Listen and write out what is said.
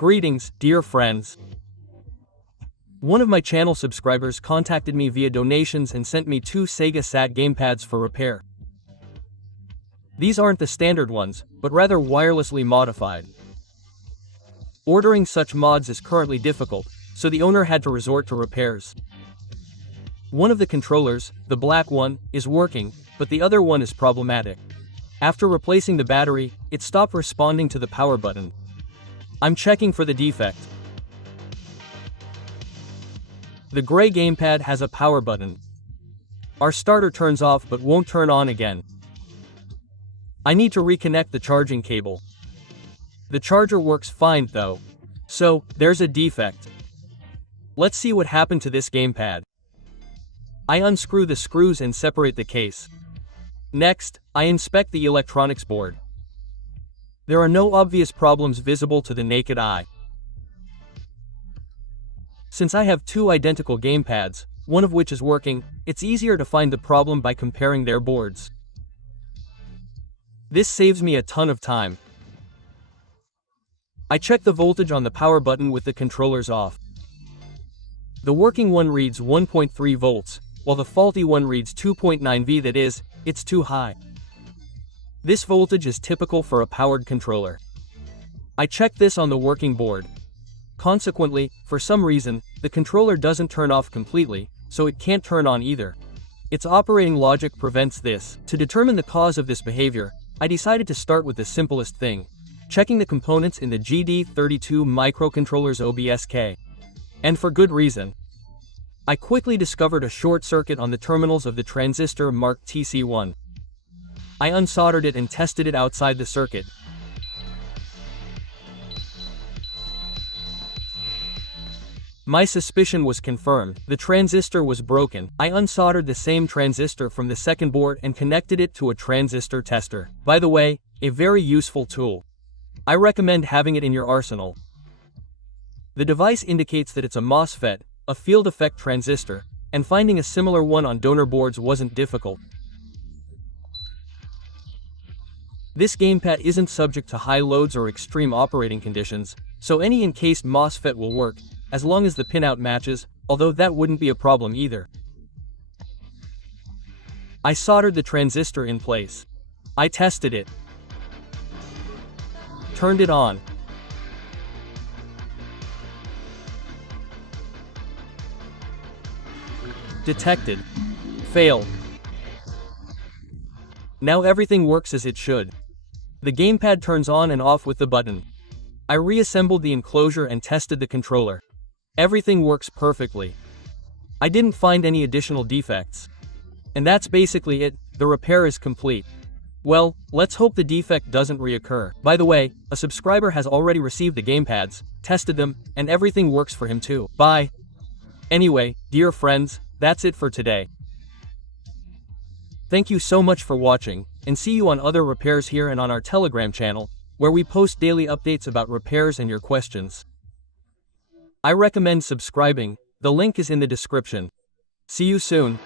Greetings, dear friends. One of my channel subscribers contacted me via donations and sent me 2 Sega Sat gamepads for repair. These aren't the standard ones, but rather wirelessly modified. Ordering such mods is currently difficult, so the owner had to resort to repairs. One of the controllers, the black one, is working, but the other one is problematic. After replacing the battery, it stopped responding to the power button. I'm checking for the defect. The gray gamepad has a power button. Our starter turns off but won't turn on again. I need to reconnect the charging cable. The charger works fine though. So, there's a defect. Let's see what happened to this gamepad. I unscrew the screws and separate the case. Next, I inspect the electronics board. There are no obvious problems visible to the naked eye. Since I have 2 identical gamepads, one of which is working, it's easier to find the problem by comparing their boards. This saves me a ton of time. I check the voltage on the power button with the controllers off. The working one reads 1.3 volts, while the faulty one reads 2.9 V. That is, it's too high. This voltage is typical for a powered controller. I check this on the working board. Consequently, for some reason, the controller doesn't turn off completely, so it can't turn on either. Its operating logic prevents this. To determine the cause of this behavior, I decided to start with the simplest thing, checking the components in the GD32 microcontroller's OBSK. And for good reason. I quickly discovered a short circuit on the terminals of the transistor marked TC1. I unsoldered it and tested it outside the circuit. My suspicion was confirmed. The transistor was broken. I unsoldered the same transistor from the second board and connected it to a transistor tester. By the way, a very useful tool. I recommend having it in your arsenal. The device indicates that it's a MOSFET, a field effect transistor, and finding a similar one on donor boards wasn't difficult. This gamepad isn't subject to high loads or extreme operating conditions, so any encased MOSFET will work, as long as the pinout matches, although that wouldn't be a problem either. I soldered the transistor in place. I tested it. Turned it on. Detected. Failed. Now everything works as it should. The gamepad turns on and off with the button. I reassembled the enclosure and tested the controller. Everything works perfectly. I didn't find any additional defects. And that's basically it, the repair is complete. Well, let's hope the defect doesn't reoccur. By the way, a subscriber has already received the gamepads, tested them, and everything works for him too. Bye. Anyway, dear friends, that's it for today. Thank you so much for watching, and see you on other repairs here and on our Telegram channel, where we post daily updates about repairs and your questions. I recommend subscribing, the link is in the description. See you soon.